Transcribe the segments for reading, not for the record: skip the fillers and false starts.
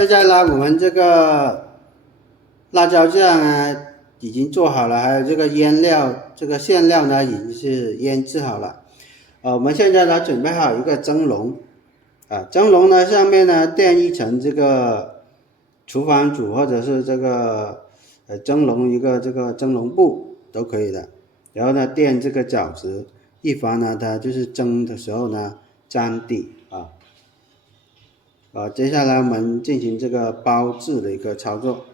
現在呢，我們這個辣椒醬啊已經做好了，還有這個醃料，這個餡料呢已經是醃製好了。我們現在呢準備好一個蒸籠，蒸籠呢上面呢墊一層這個廚房紙或者是這個蒸籠一個這個蒸籠布都可以的。然後呢墊這個餃子，以防呢它就是蒸的時候呢粘底啊。接下來我們進行這個包製的一個操作。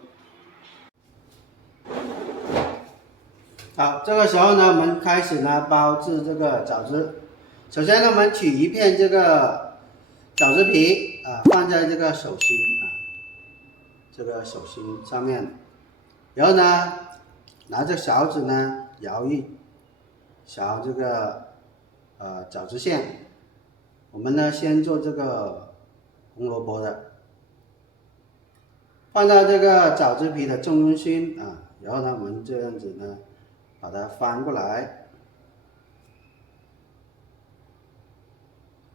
好，這個時候呢，我們開始呢包製這個餃子。首先呢，我們取一片這個餃子皮放在這個手心這個手心上面，然後呢，拿着勺子呢舀一勺這個餃子餡。我們呢先做這個紅蘿蔔的，放到這個餃子皮的正中心然後呢我們這樣子呢把它翻過來，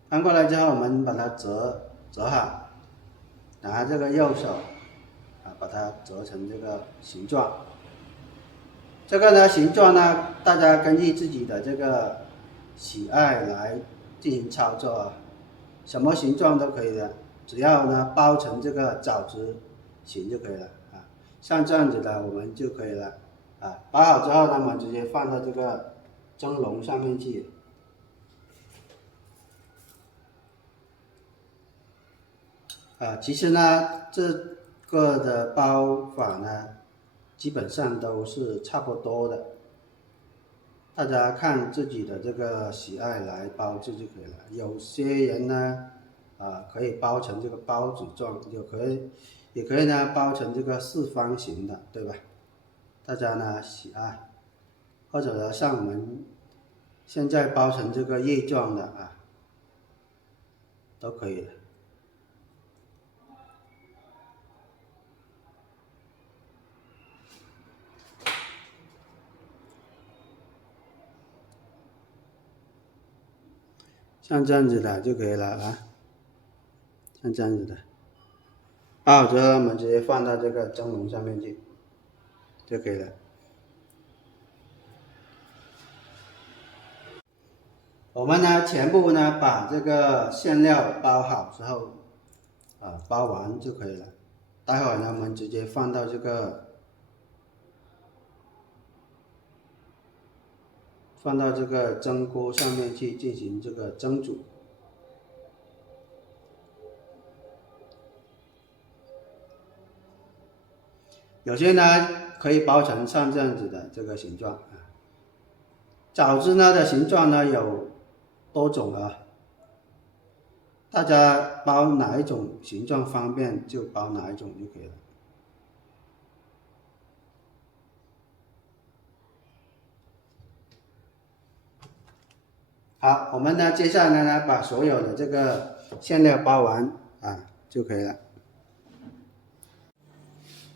翻過來之後我們把它折好，拿這個右手把它折成这个形狀。这个呢形狀呢大家根據自己的这個喜愛來進行操作什麼形狀都可以的，只要呢包成這個餃子形就可以了像這樣子的我們就可以了包好之後呢，我們直接放到這個蒸籠上面去。其實呢這個的包法呢基本上都是差不多的，大家看自己的這個喜愛來包製就可以了。有些人呢可以包成這個包子狀，也可以呢包成這個四方形的，對吧？大家呢喜愛，或者呢像我們現在包成這個葉狀的都可以的。像這樣子的就可以了像這樣子的，包好之後我們直接放到這個蒸籠上面去就可以了。我們呢全部呢把這個餡料包好之後包完就可以了。待會兒呢我們直接放到這個蒸鍋上面去進行這個蒸煮。有些呢可以包成像這樣子的這個形狀餃子呢的形狀呢有多種大家包哪一種形狀方便就包哪一種就可以了。好，我們呢接下來呢把所有的這個餡料包完就可以了。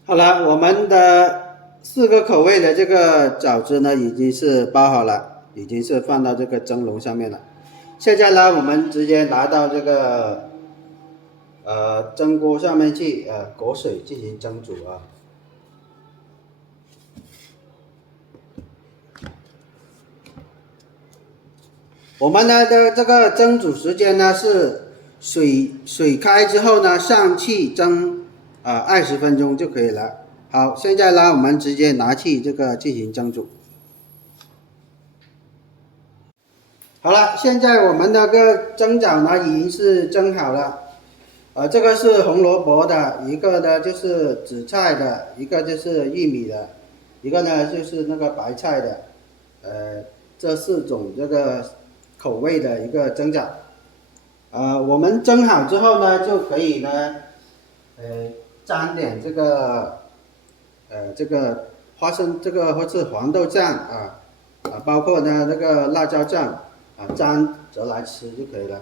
好了，我們的4個口味的這個餃子呢已經是包好了，已經是放到這個蒸籠上面了。現在呢我們直接拿到這個蒸鍋上面去裹水進行蒸煮我們呢的這個蒸煮時間呢是水開之後呢上氣蒸20分鐘就可以了。好，現在呢我們直接拿去這個進行蒸煮。好了，現在我們那個蒸餃呢已經是蒸好了。這個是紅蘿蔔的，一個呢就是紫菜的，一個就是玉米的，一個呢就是那個白菜的。這4種這個口味的一個蒸餃。我們蒸好之後呢就可以呢沾點這個花生這個或是黃豆醬包括呢那個辣椒醬沾着來吃就可以了。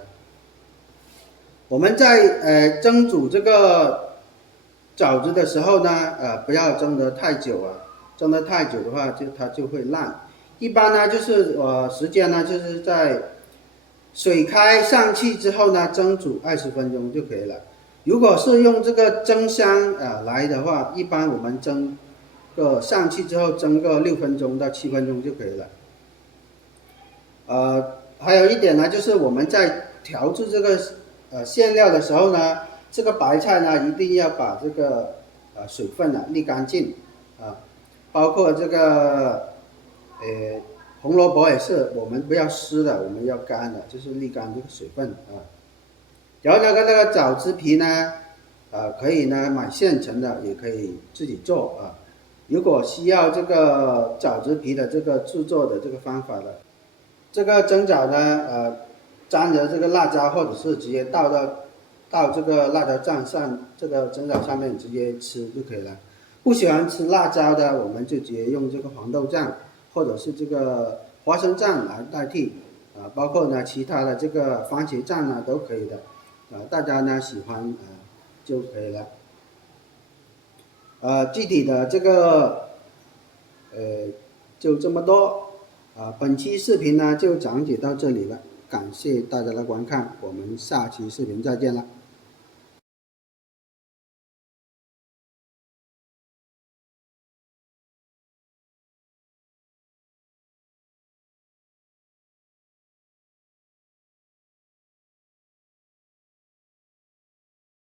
我們在蒸煮這個餃子的時候呢不要蒸得太久蒸得太久的話它就會爛。一般呢就是時間呢就是在水開上氣之後呢蒸煮20分鐘就可以了。如果是用這個蒸箱來的話，一般我們蒸上去之後蒸個6分鐘到7分鐘就可以了。還有一點呢，就是我們在調制這個餡料的時候呢，這個白菜呢一定要把这個水分瀝乾淨包括這個紅蘿蔔也是，我們不要濕的，我們要乾的，就是瀝乾這個水分然後那個棗子皮呢，可以呢買現成的，也可以自己做如果需要這個棗子皮的這個制作的這個方法的，這個蒸棗呢，沾着這個辣椒，或者是直接倒這個辣椒醬上，這個蒸棗上面直接吃就可以了。不喜歡吃辣椒的，我們就直接用這個黃豆醬或者是這個花生醬來代替包括呢其他的這個番茄醬呢都可以的大家呢喜歡就可以了。具體的这个就这么多本期视频呢就講解到這裡了，感謝大家的觀看，我們下期視頻再見了。